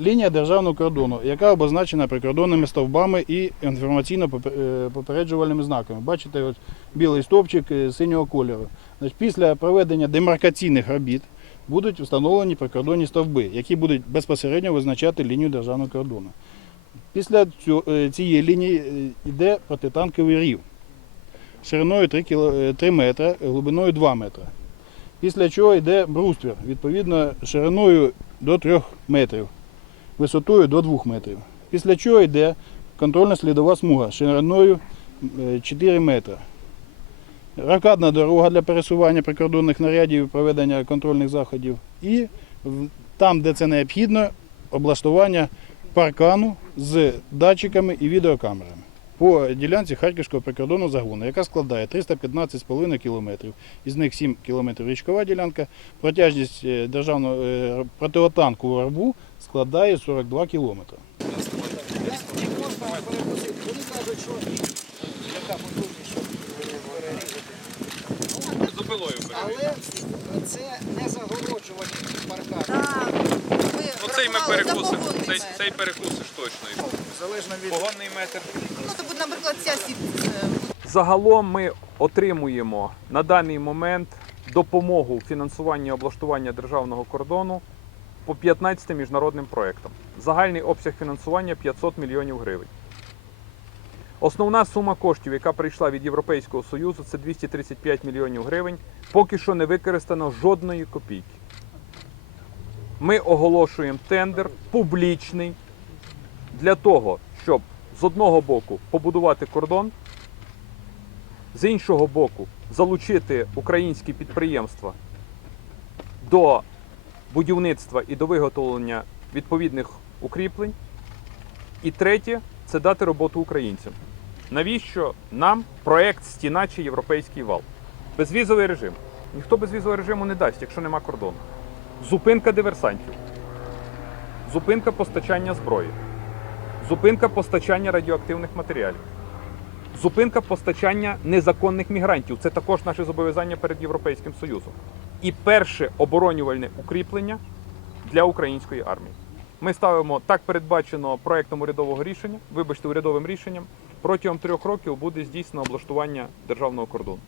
лінія державного кордону, яка обозначена прикордонними стовбами і інформаційно-попереджувальними знаками. Бачите, ось білий стовпчик е, синього кольору. Значить, після проведення демаркаційних робіт будуть встановлені прикордонні стовби, які будуть безпосередньо визначати лінію державного кордону. Після е, цієї лінії е, йде протитанковий рів шириною 3, кіло- е, 3 метри, глибиною 2 метри. Після чого йде бруствір, відповідно, шириною до 3 метрів, висотою до 2 метрів. Після чого йде контрольно-слідова смуга шириною е, 4 метри. Ракадна дорога для пересування прикордонних нарядів і проведення контрольних заходів. І там, де це необхідно, облаштування паркану з датчиками і відеокамерами по ділянці Харківського прикордонного загону, яка складає 315,5 кілометрів. Із них 7 кілометрів річкова ділянка. Протяжність е, державного е, противотанкового рву складає 42 кілометри. Вони кажуть, що яка потужність, що перерізати. Але це не загороджувані паркани. Так, ви Ну цей ми перекусимо, цей, цей перекусиш точно. Залежно від Погонний метр. Ну, то буде, наприклад, ця сітка. Загалом ми отримуємо на даний момент допомогу у фінансуванні облаштування державного кордону по 15 міжнародним проєктам. Загальний обсяг фінансування 500 мільйонів гривень. Основна сума коштів, яка прийшла від Європейського Союзу, це 235 мільйонів гривень. Поки що не використано жодної копійки. Ми оголошуємо тендер публічний для того, щоб з одного боку побудувати кордон, з іншого боку, залучити українські підприємства до будівництва і до виготовлення відповідних укріплень. І третє це дати роботу українцям. Навіщо нам проект Стіна чи Європейський вал? Безвізовий режим. Ніхто безвізового режиму не дасть, якщо нема кордону. Зупинка диверсантів, зупинка постачання зброї, зупинка постачання радіоактивних матеріалів. Зупинка постачання незаконних мігрантів це також наше зобов'язання перед Європейським Союзом. І перше оборонювальне укріплення для української армії. Ми ставимо так передбачено проектом урядового рішення, вибачте, урядовим рішенням. Протягом трьох років буде здійснено облаштування державного кордону.